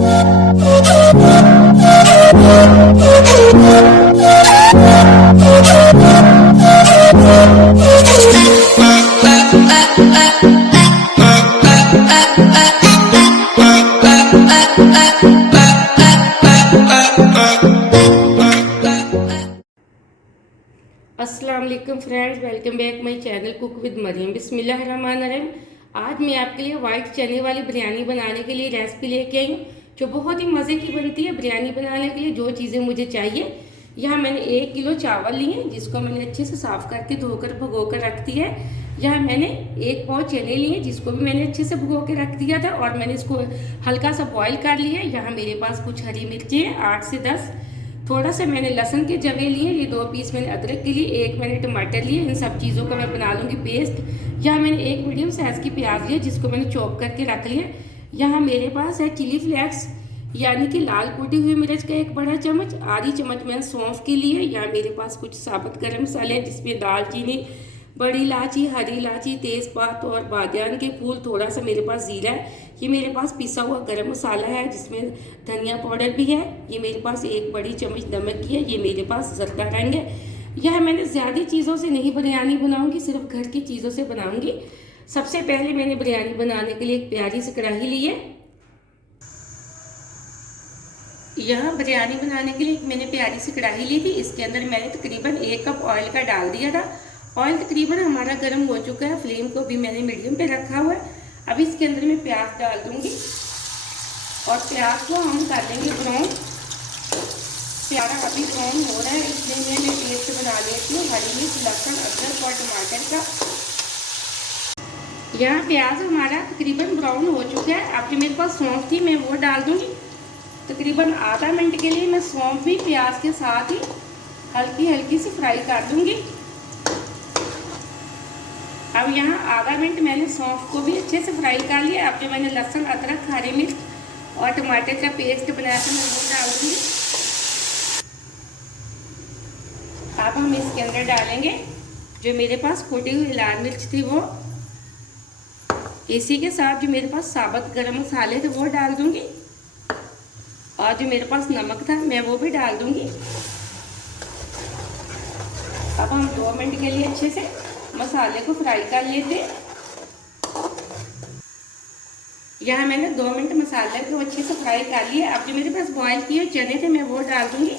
अस्सलाम वालेकुम friends, welcome back my channel cook with Mariam. बिस्मिल्लाहिर्रहमानिर्रहीम। आज मैं आपके लिए वाइट चने वाली बिरयानी बनाने के लिए रेसिपी लेके आई हूँ, जो बहुत ही मज़े की बनती है। बिरयानी बनाने के लिए जो चीज़ें मुझे चाहिए, यहाँ मैंने 1 किलो चावल लिए, जिसको मैंने अच्छे से साफ़ करके धोकर भगो कर रख दिया है। यहाँ मैंने 1 पाव चने लिए, जिसको भी मैंने अच्छे से भगो के रख दिया था, और मैंने इसको हल्का सा बॉयल कर लिया है। यहाँ मेरे पास कुछ हरी मिर्ची है 8 से 10, थोड़ा सा मैंने लहसुन के जवे लिए, ये 2 पीस मैंने अदरक के लिए, 1 मैंने टमाटर लिए। इन सब चीज़ों का मैं बना लूँगी पेस्ट। यहाँ मैंने 1 मीडियम साइज़ की प्याज लिया, जिसको मैंने चॉप करके रख लिया। यहाँ मेरे पास है चिली फ्लेक्स, यानी कि लाल कुटी हुई मिर्च का 1 बड़ा चम्मच, आधी चम्मच मैंने सौंफ के लिए। यहाँ मेरे पास कुछ साबुत गरम मसाले हैं, जिसमें दालचीनी, बड़ी इलायची, हरी इलायची, तेज़पात और बादियान के फूल, थोड़ा सा मेरे पास ज़ीरा है। ये मेरे पास पिसा हुआ गरम मसाला है, जिसमें धनिया पाउडर भी है। ये मेरे पास 1 बड़ी चम्मच नमक की है। ये मेरे पास ज़रदा रंग है। यह मैंने ज़्यादा चीज़ों से नहीं बिरयानी बनाऊंगी, सिर्फ घर की चीज़ों से बनाऊंगी। सबसे पहले मैंने बिरयानी बनाने के लिए एक प्यारी सी कढ़ाई ली है। यह बिरयानी बनाने के लिए मैंने प्यारी सी कढ़ाई ली थी। इसके अंदर मैंने तकरीबन 1 कप ऑयल का डाल दिया था। ऑयल तकरीबन हमारा गर्म हो चुका है। फ्लेम को भी मैंने मीडियम पे रखा हुआ है। अब इसके अंदर मैं प्याज डाल दूंगी, और प्याज को हम कर देंगे ब्राउन। प्यारा अभी ब्राउन हो रहा है, इसलिए मैं पेस्ट बना लेती हूँ हरी मिर्च, लहसुन, अदरक और टमाटर का। यहाँ प्याज हमारा तकरीबन ब्राउन हो चुका है। अब जो मेरे पास सौंफ थी, मैं वो डाल दूंगी। तकरीबन आधा मिनट के लिए मैं सौंफ भी प्याज के साथ ही हल्की हल्की से फ्राई कर दूंगी। अब यहाँ आधा मिनट मैंने सौंफ को भी अच्छे से फ्राई कर लिया। अब जो मैंने लहसुन, अदरक, हरी मिर्च और टमाटर का पेस्ट बनाया था, मैं वो डाल दूंगी। अब हम इसके अंदर डालेंगे जो मेरे पास कुटी हुई लाल मिर्च थी वो। इसी के साथ जो मेरे पास साबुत गरम मसाले थे वो डाल दूंगी, और जो मेरे पास नमक था मैं वो भी डाल दूंगी। अब हम 2 मिनट के लिए अच्छे से मसाले को फ्राई कर लेते हैं। यहाँ मैंने 2 मिनट मसाले को अच्छे से फ्राई कर लिया। अब जो मेरे पास बॉयल किए चने थे, मैं वो डाल दूंगी,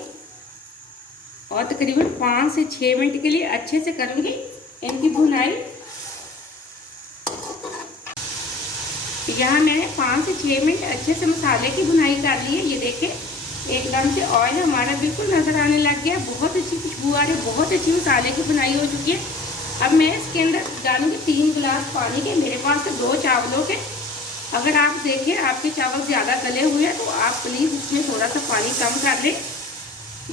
और तकरीबन 5 से 6 मिनट के लिए अच्छे से करूंगी इनकी भुनाई। यहाँ मैंने 5 से 6 मिनट अच्छे से मसाले की भुनाई कर ली है। ये देखिए, एकदम से ऑयल हमारा बिल्कुल नजर आने लग गया। बहुत अच्छी खुशबू आ रही है, बहुत अच्छी मसाले की भुनाई हो चुकी है। अब मैं इसके अंदर डालूंगी 3 गिलास पानी के। मेरे पास 2 चावलों के। अगर आप देखें आपके चावल ज़्यादा गले हुए हैं, तो आप प्लीज़ इसमें थोड़ा सा पानी कम कर लें,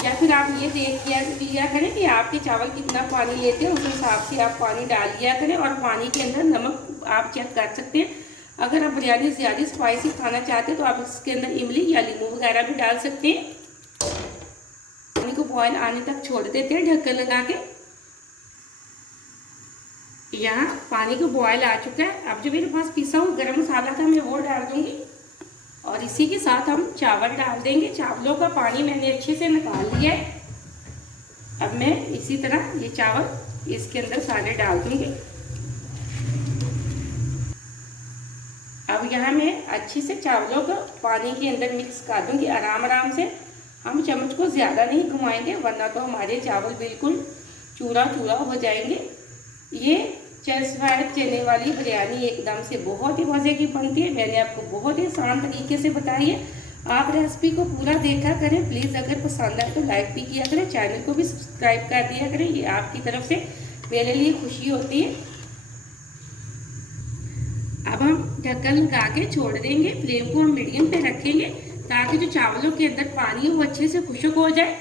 या फिर आप ये देख लिया करें कि आपके चावल कितना पानी लेते हैं, उस हिसाब से आप पानी डाल लिया करें। और पानी के अंदर नमक आप चेक कर सकते हैं। अगर आप बिरयानी ज़्यादा स्पाइसी खाना चाहते हैं, तो आप इसके अंदर इमली या नींबू वगैरह भी डाल सकते हैं। पानी को बॉयल आने तक छोड़ देते हैं ढक्कन लगा के। यहाँ पानी को बॉयल आ चुका है। अब जो मेरे पास पिसा हुआ गरम मसाला था, मैं वो डाल दूंगी, और इसी के साथ हम चावल डाल देंगे। चावलों का पानी मैंने अच्छे से निकाल लिया है। अब मैं इसी तरह ये चावल इसके अंदर सारे डाल दूंगी। अब यहाँ मैं अच्छे से चावलों को पानी के अंदर मिक्स कर दूंगी, आराम आराम से। हम चम्मच को ज़्यादा नहीं घुमाएंगे, वरना तो हमारे चावल बिल्कुल चूरा चूरा हो जाएंगे। ये चेस्टफायर चने वाली बिरयानी एकदम से बहुत ही मज़े की बनती है। मैंने आपको बहुत ही आसान तरीके से बताई है। आप रेसिपी को पूरा देखा करें प्लीज़। अगर पसंद आए तो लाइक भी किया करें, चैनल को भी सब्सक्राइब कर दिया करें। ये आपकी तरफ से मेरे लिए खुशी होती है। अब हम ढक्कन लगा के छोड़ देंगे। फ्लेम को हम मीडियम पे रखेंगे, ताकि जो चावलों के अंदर पानी है वो अच्छे से खुश्क हो जाए।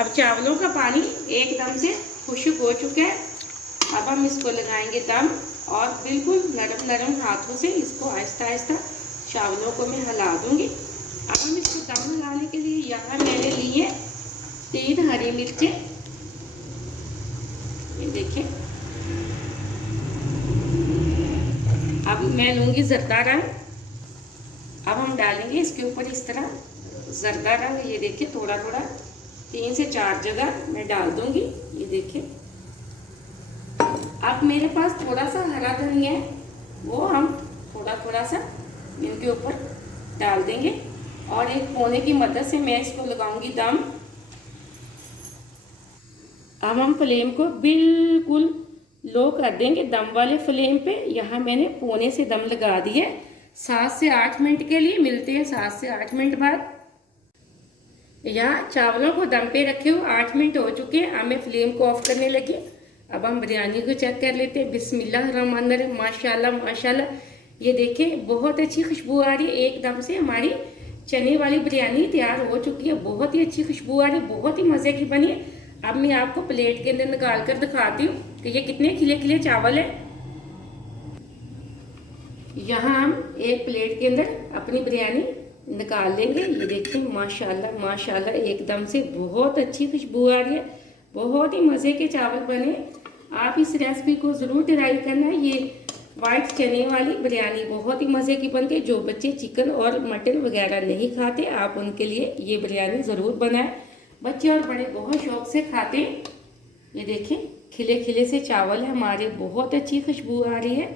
अब चावलों का पानी एकदम से खुश्क हो चुका है। अब हम इसको लगाएंगे दम, और बिल्कुल नरम नरम हाथों से इसको आहिस्ता आहिस्ता चावलों को मैं हिला दूंगी। अब हम इसको दम लगाने के लिए यहाँ मैंने ली है 3 हरी मिर्चें। ये देखिए, अब मैं लूँगी ज़रदा रंग, अब हम डालेंगे इसके ऊपर इस तरह जरदा रंग। ये देखिए थोड़ा थोड़ा 3 से 4 जगह मैं डाल दूंगी। ये देखिए अब मेरे पास थोड़ा सा हरा धनिया है, वो हम थोड़ा थोड़ा सा इनके ऊपर डाल देंगे और एक कोने की मदद से मैं इसको लगाऊंगी दम। अब हम फ्लेम को बिल्कुल लो कर देंगे, दम वाले फ्लेम पे। यहाँ मैंने कोने से दम लगा दिए 7 से 8 मिनट के लिए। मिलते हैं 7 से 8 मिनट बाद। यहाँ चावलों को दम पे रखे हुए 8 मिनट हो चुके हैं। अब मैं फ्लेम को ऑफ करने लगी। अब हम बिरयानी को चेक कर लेते हैं। बिस्मिल्लाहिर्रहमानिर्रहीम। माशाल्लाह माशाल्लाह, ये देखें बहुत अच्छी खुशबू आ रही है। एकदम से हमारी चने वाली बिरयानी तैयार हो चुकी है। बहुत ही अच्छी खुशबू आ रही है, बहुत ही मज़े की बनी है। अब मैं आपको प्लेट के अंदर निकाल कर दिखाती हूँ कि ये कितने खिले खिले चावल है। यहाँ हम एक प्लेट के अंदर अपनी बिरयानी निकाल लेंगे। ये देखिए माशाल्लाह माशाल्लाह, एकदम से बहुत अच्छी खुशबू आ रही है। बहुत ही मज़े के चावल बने। आप इस रेसिपी को ज़रूर ट्राई करना। ये वाइट चने वाली बिरयानी बहुत ही मज़े की बनती है। जो बच्चे चिकन और मटन वगैरह नहीं खाते, आप उनके लिए ये बिरयानी ज़रूर बनाएं। बच्चे और बड़े बहुत शौक से खाते हैं। ये देखें खिले खिले से चावल है हमारे, बहुत अच्छी खुशबू आ रही है।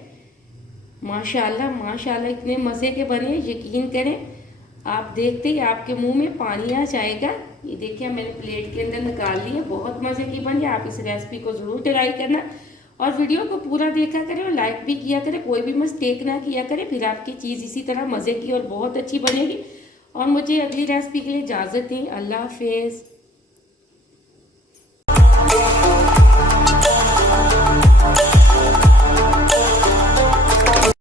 माशाल्लाह माशाल्लाह, इतने मज़े के बने, यकीन करें आप देखते ही आपके मुंह में पानी आ जाएगा। ये देखिए मैंने प्लेट के अंदर निकाल ली है, बहुत मज़े की बनी। आप इस रेसिपी को ज़रूर ट्राई करना और वीडियो को पूरा देखा करें और लाइक भी किया करें, कोई भी मिस्टेक ना किया करें, फिर आपकी चीज़ इसी तरह मज़े की और बहुत अच्छी बनेगी। और मुझे अगली रेसिपी के लिए इजाज़त दें। अल्लाह हाफिज़।